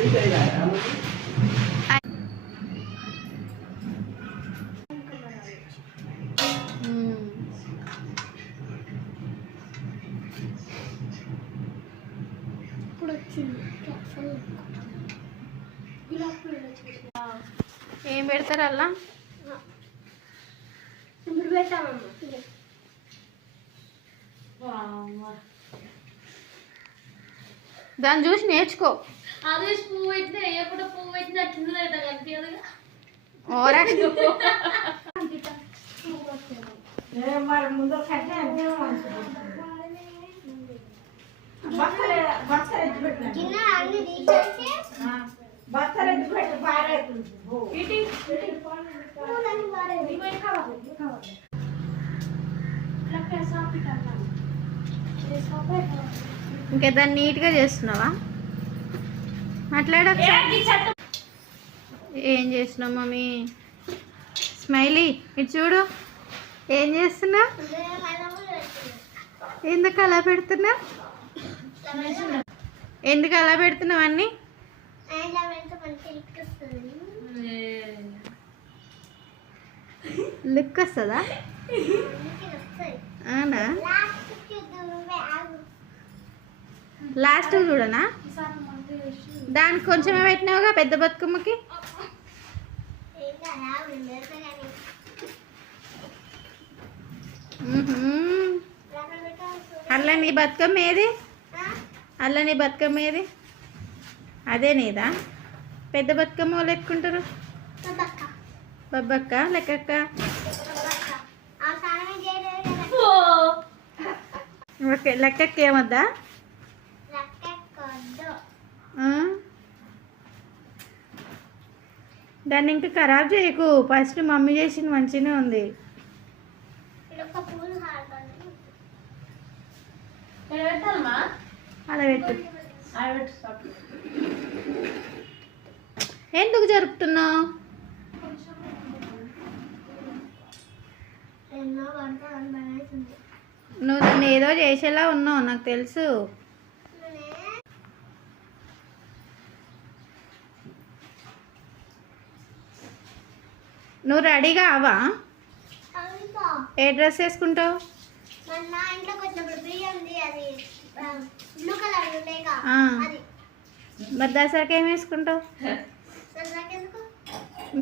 ఏం పెడతారు అలా? ఇప్పుడు పెట్టామమ్మా. దాన్ని చూసి నేర్చుకో. అదే పువ్వు పెట్టినా ఎప్పుడు పువ్వు పెట్టినా కింద కనిపించదుగా. ఇంకా దాన్ని నీట్గా చేస్తున్నావా? మాట్లాడ. ఏం చేస్తున్నావు మమ్మీ? స్మైలీ ఇటు చూడు. ఏం చేస్తున్నా? ఎందుకు అలా పెడుతున్నా? ఎందుకు అలా పెడుతున్నావు అన్నీ? లుక్ వస్తుందా? అవునా? లాస్ట్ చూడనా? దానికి కొంచెమే పెట్టినావుగా పెద్ద బతుకమ్మకి. అల్ల నీ బతుకమ్మ ఏది? అల్ల నీ బతుకమ్మ ఏది? అదే నీదా? పెద్ద బతుకమ్మ వాళ్ళు ఎక్కుంటారు. బబ్బక్క లెక్కక్క. ఓకే, లెక్కక్క ఏమొద్దా? దాన్ని ఇంకా ఖరాబ్ చేయకు. ఫస్ట్ మమ్మీ చేసింది మంచిగానే ఉంది. అలా పెట్టు. ఎందుకు జరుపుతున్నావు? నువ్వు నన్ను ఏదో చేసేలా ఉన్నావు, నాకు తెలుసు. నువ్వు రెడీగా అవా? ఏ డ్రెస్ వేసుకుంటావు? మరి దసరాకి ఏం వేసుకుంటావు?